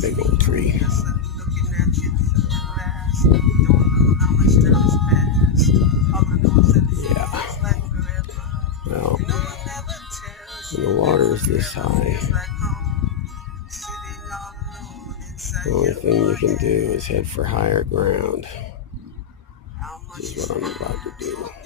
big old tree. Yeah. Well, when the water is this high, the only thing you can do is head for higher ground. This is what I'm about to do.